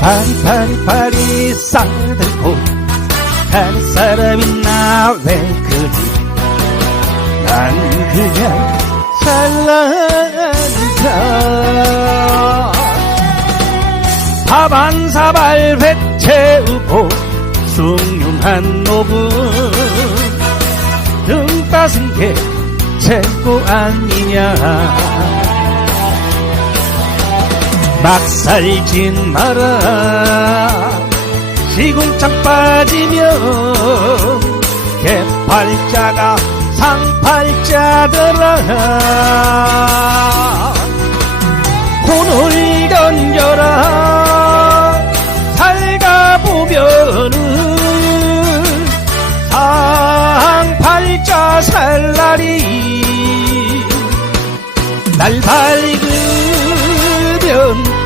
파리 파리 파리 쌀 들고. 가는 사람 있나 왜 그리? 난 그냥 살라니까 밥한 사발 회 채우고 숭늉한 노분 등 따순 게 최고 아니냐 막 살진 마라. 시궁창 빠지면 개팔자가 상팔자더라. 혼을 던져라. 살가 보면은 상팔자 살 날이 날 밝으면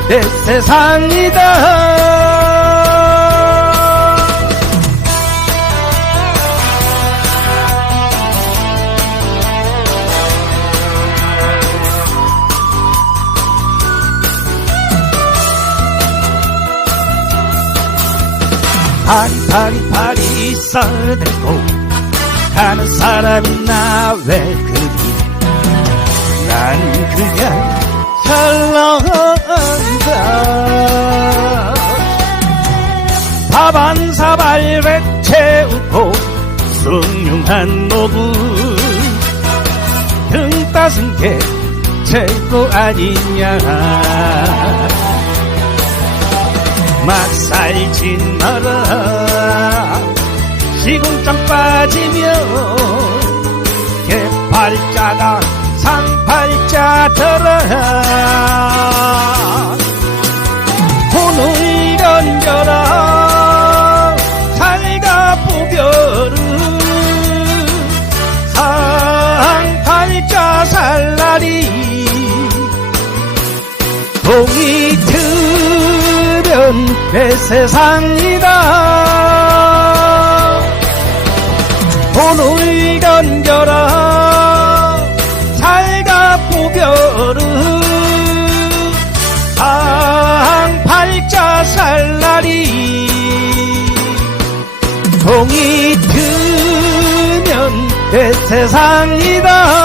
내 세상이다. 파리 파리 파리 썰대고 가는 사람 있나 왜 그리 노부 등 따순 게 최고 아니냐. 막 살진 마라. 시궁창 빠지면 개팔자가 상팔자 더라 동이 트면 내 세상이다. 돈을 던져라. 살가 보별은 상팔자 살날이. 동이 트면 내 세상이다